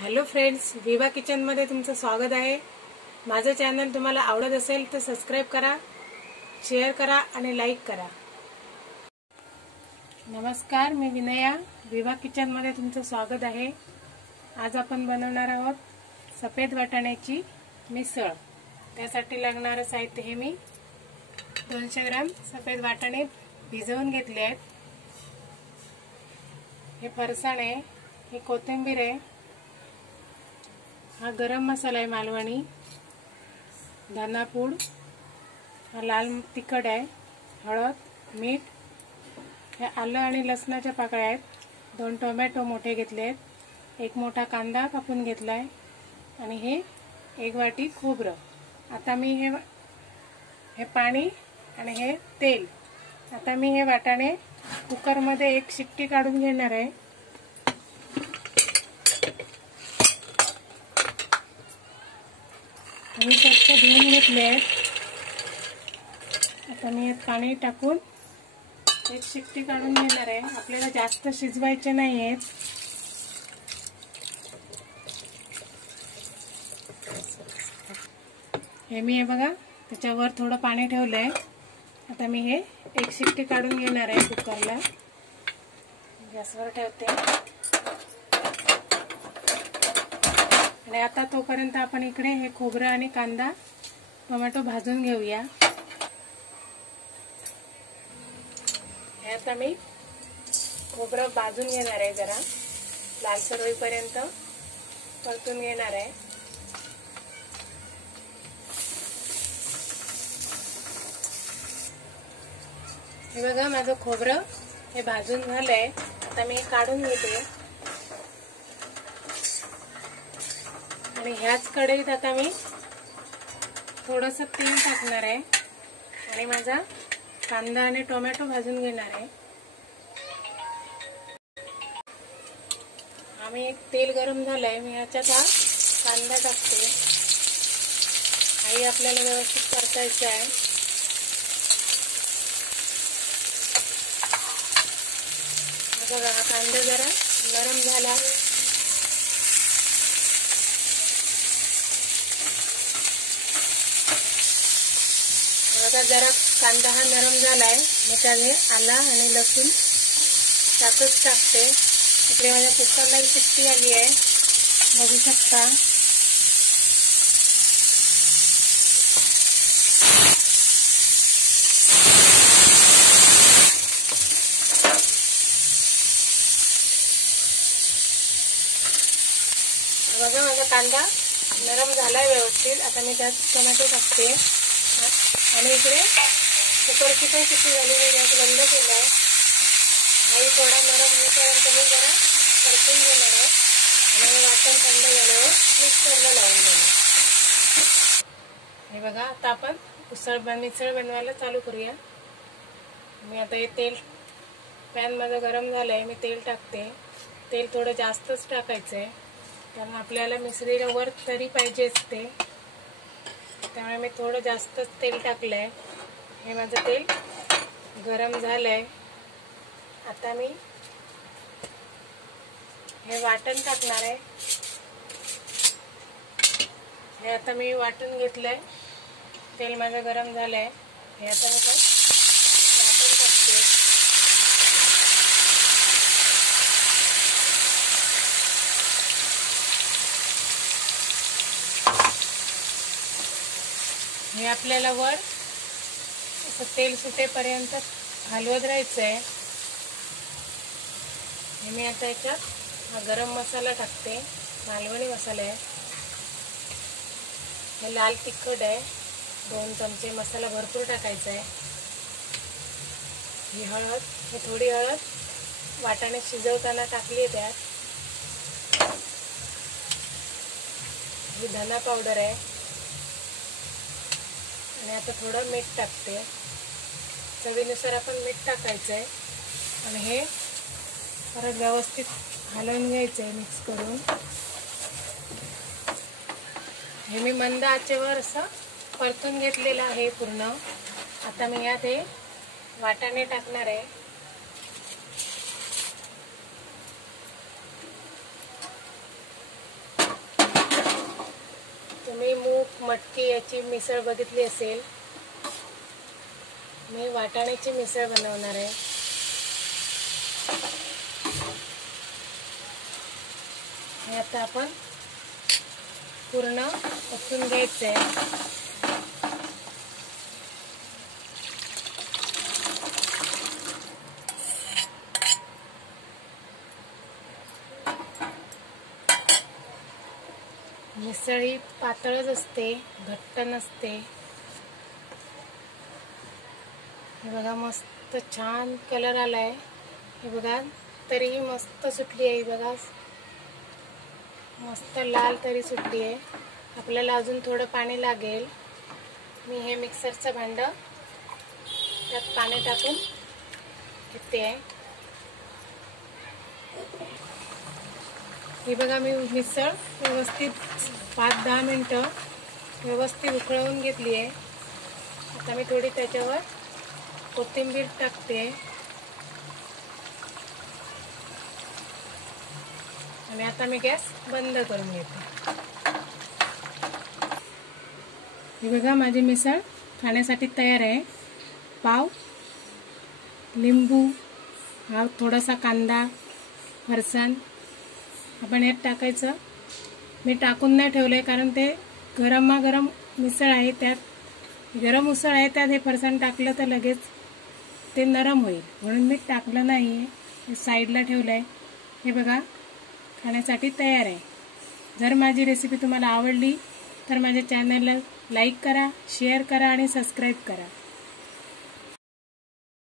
Hello friends, विवा किचनमध्ये तुमचं स्वागत आहे। माझं चॅनल तुम्हाला आवडत असेल तर सबस्क्राइब करा, शेअर करा आणि लाईक करा। नमस्कार, मी विनया, विवा किचनमध्ये तुमचं स्वागत आहे। आज आपण बनवणार आहोत सफेद वाटाण्याची मिसळ। त्यासाठी लागणारे साहित्य हे मी 200 ग्रॅम सफेद वाटाणे भिजवून घेतले आहेत। हे फरसाण आहे, हे कोथिंबीर आहे, हा गरम मसाला आहे मालवणी, धनापूड, हा लाल तिखट आहे, हळद, मीठ, हे आलं आणि लसणाच्या पाकळ्या आहेत, 2 टोमॅटो मोठे घेतले आहेत, 1 मोठा कांदा कापून घेतलाय आणि हे 1 वाटी खोबरं। आता मी हे पाणी आणि हे तेल, आता मी हे वाटाणे कुकर मध्ये 1 शिट्टी काढून घेणार आहे। मी स्वच्छ धुवून घेतले आहेत। आता मी यात पाणी टाकून 1 शिट्टी काढून घेणार आहे। आपल्याला जास्त शिजवायचे नाही आहेत। हे मी हे बघा त्याच्यावर थोडं पाणी ठेवलंय। आता मी हे 1 शिट्टी काढून घेणार आहे। कुकरला गॅसवर ठेवते आणि आता तोपर्यंत आपण इकडे हे खोबरं आणि कांदा टोमॅटो भाजून घेऊया। हे आता मी खोबरं भाजून घेणार आहे, जरा लालसर होईपर्यंत परतून घेणार आहे। हे बघा माझं खोबरं हे भाजून झालंय। आता मी हे काढून घेते आणि ह्याच कढईत आता मी थोडंसं तेल टाकणार आहे आणि माझा कांदा आणि टोमॅटो भाजून घेणार आहे। आम्ही एक तेल गरम झालंय, मी ह्याच्यात हा कांदा टाकते। हाही आपल्याला व्यवस्थित परतायचं आहे। बघा हा कांदा जरा नरम झाला, आता जरा कांदा हा नरम झालाय, मी त्याने आला आणि लसूण त्यातच टाकते। इकडे माझ्या कुकरला शिट्टी आली आहे, बघू शकता। बघा माझा कांदा नरम झालाय व्यवस्थित। आता मी त्यात टोमॅटो टाकते आणि इकडे कुकरची पण शिट्टी झाली, मी गॅस बंद केलाय। हाही थोडा नरम होईपर्यंत मी जरा परतून घेणार आहे आणि वाटण थंड झाल्यावर मिक्सरला लावून घेणार। हे बघा आता आपण मिसळ बनवायला चालू करूया। मी आता हे तेल पॅन माझं गरम झालंय, मी तेल टाकते। तेल थोडं जास्तच टाकायचं आहे, कारण आपल्याला मिसळीला वर तरी पाहिजे असते, त्यामुळे मी थोडं जास्तच तेल टाकलंय। हे माझं तेल गरम झालंय। आता मी हे वाटण टाकणार आहे। हे आता मी वाटून घेतलंय, तेल माझं गरम झालंय। हे आता मी वाटण टाकते। हे आपल्याला वर असं तेल सुटेपर्यंत हलवत राहायचंय। हे मी आता याच्यात हा गरम मसाला टाकते, मालवणी मसाला आहे, हे लाल तिखट आहे, 2 चमचे मसाला भरपूर टाकायचा आहे। ही हळद, हे थोडी हळद वाटाणे शिजवताना टाकली आहे त्यात। ही धना पावडर आहे आणि आता थोडं मीठ टाकते, चवीनुसार आपण मीठ टाकायचं आहे आणि हे परत व्यवस्थित हलवून घ्यायचं आहे मिक्स करून। हे मी मंद आचेवर असं परतून घेतलेलं आहे पूर्ण। आता मी यात हे वाटाणे टाकणार आहे। तुम्ही मूग मटकी याची मिसळ बघितली असेल. मी वाटाण्याची मिसळ बनवणार आहे. हे आता आपण पूर्ण ओतून घ्यायचं आहे. मिसळ ही पातळच असते, घट्ट नसते. हे बघा मस्त छान कलर आलाय. हे बघा तरीही मस्त सुटली आहे. बघा मस्त लाल तरी सुटली आहे. आपल्याला अजून थोडं पाणी लागेल. मी हे मिक्सरचं भांडं त्यात पाणी टाकून घेते. हे बघा मी मिसळ व्यवस्थित 5-10 मिनटं व्यवस्थित उकळवून घेतली आहे. आता मी थोडी त्याच्यावर कोथिंबीर टाकते आणि आता मी गॅस बंद करून घेते. हे बघा माझी मिसळ खाण्यासाठी तयार आहे. पाव, लिंबू, हा थोडासा कांदा, फरसाण आपण यात टाकायचं. मी टाकून नाही ठेवलंय कारण ते गरमागरम मिसळ आहे, त्यात गरम उसळ आहे, त्यात हे फरसाण टाकलं तर लगेच ते नरम होईल म्हणून मी टाकलं नाही आहे. साईडला ठेवलंय. हे बघा खाण्यासाठी तयार आहे. जर माझी रेसिपी तुम्हाला आवडली तर माझ्या चॅनलला लाईक करा, शेअर करा आणि सबस्क्राईब करा.